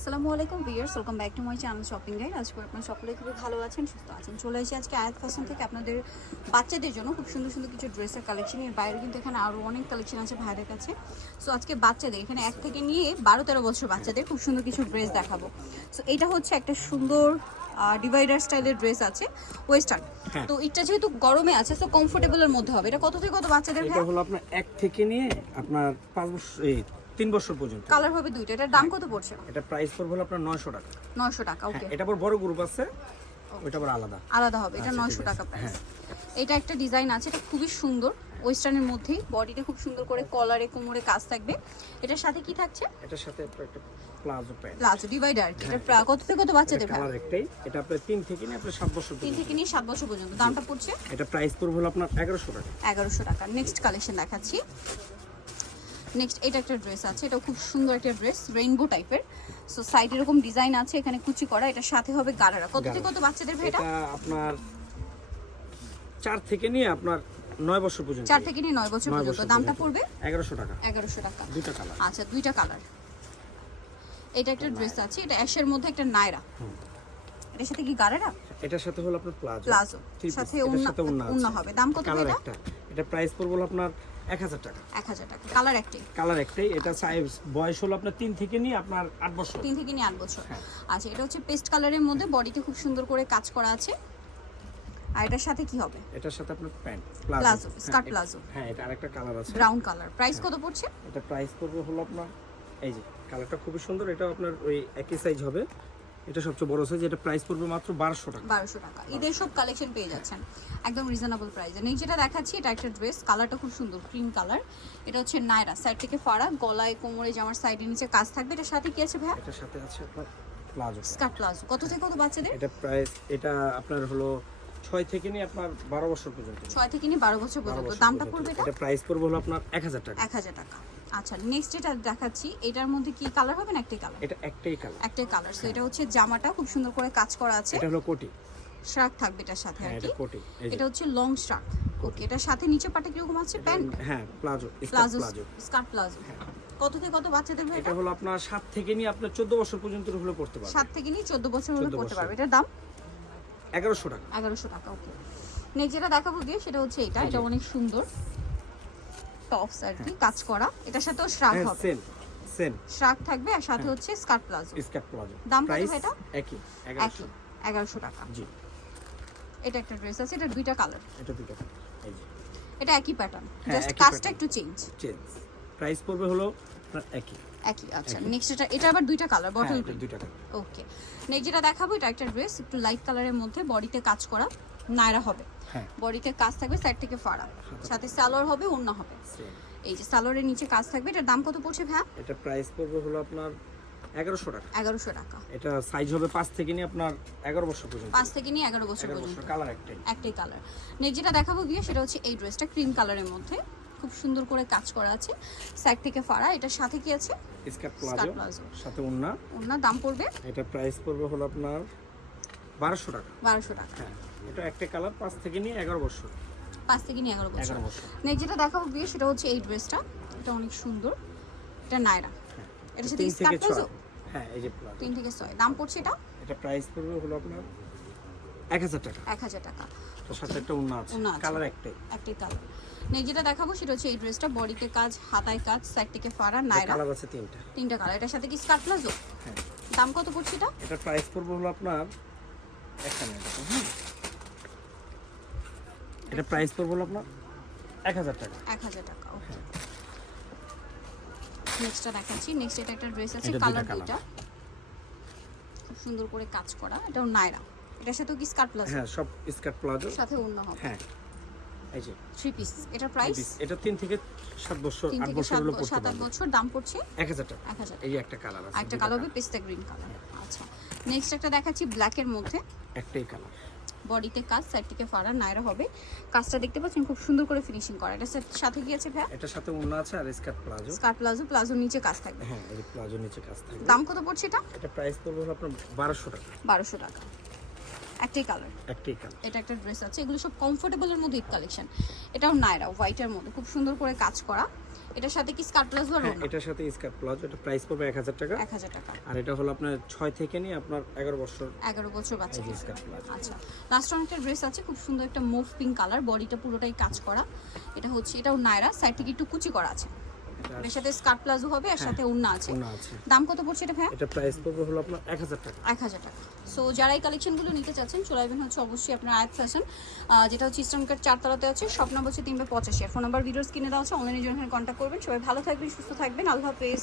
আসসালামু আলাইকুম viewers, welcome back to my channel shopping guide. আজকে আপনারা সকলেই খুবই ভালো আছেন, সুস্থ আছেন। চলে এসেছি আজকে আয়াত ফ্যাশন থেকে আপনাদের বাচ্চাদের জন্য খুব সুন্দর সুন্দর কিছু ড্রেসের কালেকশন। এর বাইরে কিন্তু এখানে আরও অনেক কালেকশন আছে ভাইদের কাছে। সো আজকে বাচ্চাদের এখানে 1 থেকে নিয়ে 12-13 বছর বাচ্চাদের খুব সুন্দর কিছু ড্রেস দেখাবো। সো এটা হচ্ছে একটা সুন্দর ডিভাইডার স্টাইলের ড্রেস আছে ওয়েস্টার্ন। তো এটা যেহেতু গরমে আছে সো কমফোর্টেবলের মধ্যে হবে। এটা কত থেকে কত বাচ্চাদের? এটা হলো আপনার 1 থেকে নিয়ে আপনার 5 বছর 3 বছর পর্যন্ত। কালার হবে দুইটা। এটার দাম কত পড়ছে? এটা প্রাইস পড়বে হলো আপনার 900 টাকা। 900 টাকা, ওকে। এটা আবার বড় গ্রুপ আছে, ওইটা আবার আলাদা হবে। এটা 900 টাকা প্রাইস। এটা একটা ডিজাইন আছে, এটা খুবই সুন্দর ওয়েস্টার্নের মধ্যেই। বডিটা খুব সুন্দর করে কলারে কোমরে কাজ থাকবে। এটার সাথে কি থাকছে? এটার সাথে একটা প্লাজো প্যান্ট, প্লাজো ডিভাইডার। এটা কত থেকে কত বাচ্চাদের? কালার একটাই। এটা আপনার 3 থেকে নিয়ে আপনার 7 বছর 3 থেকে নিয়ে 7 বছর পর্যন্ত। দামটা পড়ছে? এটা প্রাইস পড়বে হলো আপনার 1100 টাকা। 1100 টাকা। নেক্সট কালেকশন দেখাচ্ছি। নেক্সট এটা একটা ড্রেস আছে, এটা খুব সুন্দর একটা ড্রেস, রেইনবো টাইপের। সো সাইড এরকম ডিজাইন আছে, এখানে কুচি করা। এটার সাথে হবে গারারা। কত থেকে কত বাচ্চাদের ভাই? এটা আপনার 4 থেকে নিয়ে আপনার 9 বছর পর্যন্ত। 4 থেকে নিয়ে 9 বছর পর্যন্ত। দামটা পড়বে 1100 টাকা। 1100 টাকা। দুইটা কালার। আচ্ছা, দুইটা কালার। এটা একটা ড্রেস আছে, এটা অ্যাশের মধ্যে একটা নায়রা। এটার সাথে কি গারারা? এটার সাথে হলো আপনার প্লাজো। সাথে ওন্না হবে। দাম কত কালার এটা? একটা। এটা প্রাইস পড়বে হলো আপনার 1000 টাকা। 1000 টাকা। কালার একটাই? কালার একটাই। এটা সাইজ বয়স হলো আপনার 3 থেকে নিয়ে আপনার 8 বছর। 3 থেকে নিয়ে 8 বছর। আচ্ছা, এটা হচ্ছে পেস্ট কালারের মধ্যে, বডিতে খুব সুন্দর করে কাজ করা আছে। আর এটার সাথে কি হবে? এটার সাথে আপনার প্যান্ট প্লাজো, স্কার্ট প্লাজো। হ্যাঁ, এটা আরেকটা কালার আছে, ব্রাউন কালার। প্রাইস কত পড়ছে? এটা প্রাইস পড়বে হলো আপনার, এই যে কালারটা খুবই সুন্দর, এটা আপনার ওই একই সাইজ হবে। এটা সবচেয়ে বড় সাইজ। এটা প্রাইস পড়বে মাত্র 1200 টাকা। 1200 টাকা। ঈদের সব কালেকশন পেয়ে যাচ্ছেন একদম রিজনেবল প্রাইসে। নেই যেটা দেখাচ্ছি, এটা একটা ড্রেস, কালারটা খুব সুন্দর, ক্রিম কালার। এটা হচ্ছে নায়রা, সাইড থেকে ফাড়া, গলায় কোমরে জামার সাইডে নিচে কাজ থাকবে। এটার সাথে কি আছে ভাই? এটার সাথে আছে আপনার প্লাজো, স্কার্ট প্লাজো। কত থেকে কত বাচ্চাদের? এটা প্রাইস, এটা আপনার হলো 6 থেকে নিয়ে আপনার 12 বছর পর্যন্ত। 6 থেকে নিয়ে 12 বছর পর্যন্ত। দামটা পড়বে এটা? এটা প্রাইস পড়বে হলো আপনার 1000 টাকা। 1000 টাকা। আচ্ছা, নেক্সট যেটা দেখাচ্ছি, এটার মধ্যে কি কালার হবে না একটাই কালার? এটা একটাই কালার। একটাই কালার। সো এটা হচ্ছে জামাটা খুব সুন্দর করে কাজ করা আছে। এটা হলো কোটি। শার্ট থাকবে এটার সাথে আর হ্যাঁ, কি। এটা কোটি। এটা হচ্ছে লং শার্ট। ওকে, এটার সাথে নিচে পাটা কি রকম আছে? প্যান্ট? হ্যাঁ, প্লাজো, প্লাজো, স্কার্ট প্লাজো। কত থেকে কত বাচ্চাদের ভাই? এটা হলো আপনার 7 থেকে নিয়ে আপনার 14 বছর পর্যন্ত হলে পড়তে পারবে। 7 থেকে নিয়ে 14 বছর হলে পড়তে পারবে। এটার দাম 1100 টাকা। 1100 টাকা। ওকে, নেক্সট যেটা দেখাবো গিয়ে সেটা হচ্ছে এটা। এটা অনেক সুন্দর টপস আর কি, কাজ করা। এটার সাথেও শার্ট হবে, সেম শার্ট থাকবে, আর সাথে হচ্ছে স্কার্ট প্লাজো। Skirt palazzo. দাম কত প্রাইস এটা? একই 1100। 1100 টাকা। জি। এটা একটা ড্রেস আছে, এটা দুইটা কালার। এটা দুটো কালার, এই যে এটা একই প্যাটার্ন, হ্যাঁ, জাস্ট একই কাজটা pattern। একটু চেঞ্জ। প্রাইস পড়বে হলো আপনার একই। আচ্ছা, নেক্সট এটা আবার দুইটা কালার, বটল এটা গ্রিন। দুটো কালার। ওকে, নেক্সট যেটা দেখাবো, এটা একটা ড্রেস, একটু লাইট কালারের মধ্যে, বডিতে কাজ করা, নায়রা হবে। হ্যাঁ, বডিতে কাজ থাকবে, সাইড থেকে ফাড়া, সাথে সালোয়ার হবে, ওড়না হবে। সেম। এই যে সালোয়ারের নিচে কাজ থাকবে। এটার দাম কত পড়ছে ভাই? এটা প্রাইস পড়বে হলো আপনার 1100 টাকা। 1100 টাকা। এটা সাইজ হবে 5 থেকে নিয়ে আপনার 11 বছর পর্যন্ত। 5 থেকে নিয়ে 11 বছর 11 পর্যন্ত। বছর। কালার একটাই। একটাই কালার। নেক্সট যেটা দেখাবো গিয়ে সেটা হচ্ছে এই ড্রেসটা, ক্রিম কালারের মধ্যে, খুব সুন্দর করে কাজ করা আছে, সাইড থেকে ফাড়া। এটার সাথে কি আছে? স্কার্ট স্কার্ট প্লাজো, প্লাজো, সাথে ওন্না। ওড়না। দাম পড়বে? এটা প্রাইস পড়বে হলো আপনার 1200 টাকা। 1200 টাকা। হ্যাঁ, এটা একটা কালার, 5 থেকে নিয়ে 11 বছর। 5 থেকে নিয়ে 11 বছর। 11 বছর। নেক্সট যেটা দেখাবো গিয়ে সেটা হচ্ছে এই ড্রেসটা, এটা অনেক সুন্দর, এটা নায়রা। এটার সাথে 3 স্কার্ট থেকে প্লাজো। 6। হ্যাঁ, এই যে প্লাজো। 3 থেকে 6। দাম পড়ছে এটা? এটা প্রাইস পড়বে হলো আপনার 1000 টাকা। 1000 টাকা। তার সাথে একটা ওন্না আছে, ওড়না আছে। কালার একটাই। একটাই কালার। নেক্সট যেটা দেখাবো সেটা হচ্ছে এই ড্রেসটা, বডিতে কাজ, হাতায় কাজ, সাইড থেকে ফাড়া, নায়রা। কালার আছে 3টা। 3টা কালার। এটার সাথে কি স্কার্ট প্লাজো? হ্যাঁ। দাম কত পড়ছে এটা? এটা প্রাইস পড়বে হলো আপনার একটা মিনিট। এটা প্রাইস পড়বে হলো আপনার 1000 টাকা। 1000 টাকা। ওকে, নেক্সটটা দেখাচ্ছি। নেক্সট এটা একটা ড্রেস আছে, এটা কালার দুইটা দুইটা, খুব সুন্দর করে কাজ করা। এটাও নায়রা। এটার সাথেও কি স্কার্ট প্লাজো? হ্যাঁ, সব স্কার্ট প্লাজো, সাথে ওড়না হবে। হ্যাঁ, এই যে 3 পিস। এটা প্রাইস? এটা 3 থেকে 7 বছর, 3 8 থেকে বছর হলো পড়তে 7-8 পারবে। বছর। দাম পড়ছে 1000 টাকা। 1000। এই একটা কালার আছে, একটা কালার হবে পেস্তা গ্রিন কালার। আচ্ছা, নেক্সট একটা দেখাচ্ছি ব্ল্যাকের মধ্যে, একটাই কালার। বডিতে কাজ, সাইড থেকে ফাড়া, নায়রা হবে। কাজটা দেখতে পাচ্ছেন খুব সুন্দর করে ফিনিশিং করা। এটা সাথে কি আছে ভাই? এটার সাথে ওন্না আছে আর স্কার্ট প্লাজো। স্কার্ট প্লাজো, প্লাজোর নিচে কাজ থাকবে। হ্যাঁ, এই প্লাজো নিচে কাজ থাকবে। দাম কত পড়ছে এটা? এটা প্রাইস পড়বে হলো আপনার 1200 টাকা। 1200 টাকা। একটাই কালার। একটাই কালার। এটা একটা ড্রেস আছে, এগুলো সব কমফোর্টেবলের মধ্যে ঈদ কালেকশন। এটাও নায়রা, হোয়াইটের মধ্যে, খুব সুন্দর করে কাজ করা। এটার সাথে কি স্কার্ট প্লাজো আর হ্যাঁ এটার সাথে স্কার্ট প্লাজো, এটা প্রাইস পড়বে 1000 টাকা। 1000 টাকা। আর এটা হলো আপনার 6 থেকে নিয়ে আপনার 11 বছর 11 বছর বাচ্চা। এই যে স্কার্ট প্লাজো। আচ্ছা, লাস্ট একটা ড্রেস আছে খুব সুন্দর, একটা মুভ পিঙ্ক কালার, বডিটা পুরোটাই কাজ করা। এটা হচ্ছে, এটাও নায়রা, সাইড থেকে একটু কুচি করা আছে। এর সাথে স্কার্ট প্লাজো হবে, আর সাথে ওড়না আছে। ওড়না আছে। দাম কত পড়ছে এটা ভাইয়া? এটা প্রাইস পড়বে হলো আপনার 1000 টাকা। 1000 টাকা। সো যারা এই কালেকশনগুলো নিতে চাচ্ছেন চলে আসবেন হচ্ছে অবশ্যই আপনার আয়াত ফ্যাশন, যেটা হচ্ছে ইস্টার্ন কার্ড 4 তলাতে আছে, শপ নাম্বার হচ্ছে 3/85। ফোন নাম্বার ভিডিওস কিনে দেওয়া আছে, অনলাইনে জন্য কন্ট্যাক্ট করবেন। সবাই ভালো থাকবেন, সুস্থ থাকবেন, আল্লাহ হাফেজ।